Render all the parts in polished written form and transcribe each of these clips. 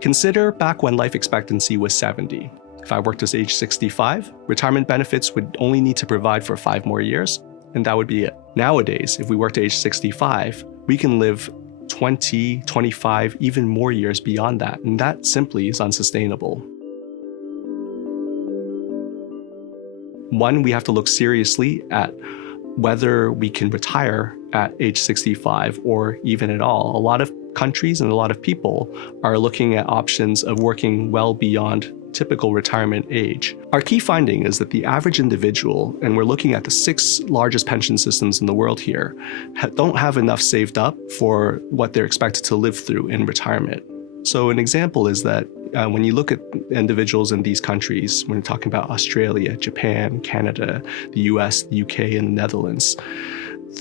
Consider back when life expectancy was 70. If I worked to age 65, retirement benefits would only need to provide for 5 more years, and that would be it. Nowadays, if we work to age 65, we can live 20, 25, even more years beyond that, and that simply is unsustainable. One, we have to look seriously at whether we can retire at age 65 or even at all. A lot of countries and a lot of people are looking at options of working well beyond typical retirement age. Our key finding is that the average individual, and we're looking at the 6 largest pension systems in the world here, don't have enough saved up for what they're expected to live through in retirement. So an example is that when you look at individuals in these countries, when you're talking about Australia, Japan, Canada, the US, the UK, and the Netherlands,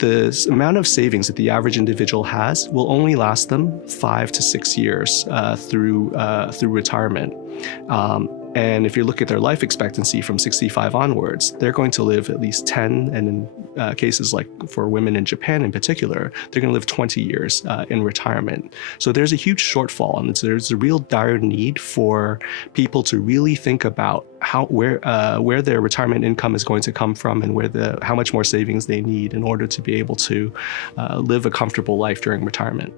the amount of savings that the average individual has will only last them 5 to 6 years through retirement. And if you look at their life expectancy from 65 onwards, they're going to live at least 10, and in cases like for women in Japan in particular, they're going to live 20 years in retirement. So there's a huge shortfall, and there's a real dire need for people to really think about where their retirement income is going to come from, and how much more savings they need in order to be able to live a comfortable life during retirement.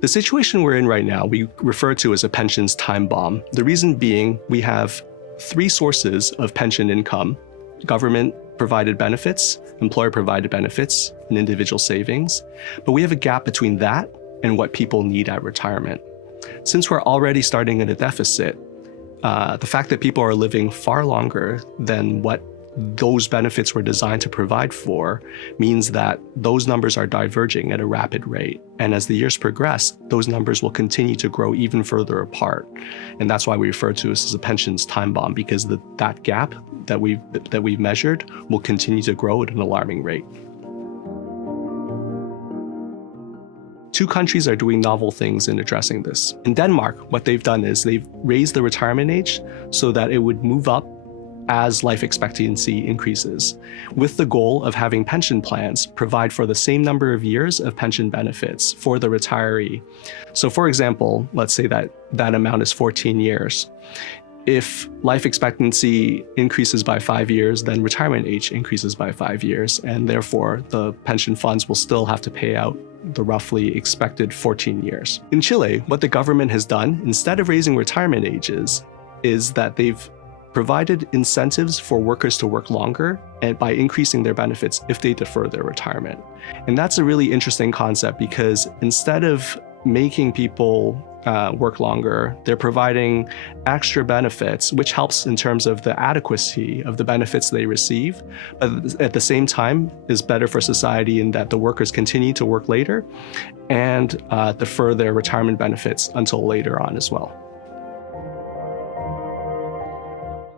The situation we're in right now, we refer to as a pensions time bomb. The reason being, we have 3 sources of pension income: government-provided benefits, employer-provided benefits, and individual savings. But we have a gap between that and what people need at retirement. Since we're already starting at a deficit, the fact that people are living far longer than what those benefits were designed to provide for means that those numbers are diverging at a rapid rate. And as the years progress, those numbers will continue to grow even further apart. And that's why we refer to this as a pensions time bomb, because that gap that we've measured will continue to grow at an alarming rate. 2 countries are doing novel things in addressing this. In Denmark, what they've done is they've raised the retirement age so that it would move up as life expectancy increases, with the goal of having pension plans provide for the same number of years of pension benefits for the retiree. So for example, let's say that amount is 14 years. If life expectancy increases by 5 years, then retirement age increases by 5 years, and therefore the pension funds will still have to pay out the roughly expected 14 years. In Chile, what the government has done, instead of raising retirement ages, is that they've provided incentives for workers to work longer, and by increasing their benefits if they defer their retirement. And that's a really interesting concept, because instead of making people work longer, they're providing extra benefits, which helps in terms of the adequacy of the benefits they receive, but at the same time is better for society in that the workers continue to work later and defer their retirement benefits until later on as well.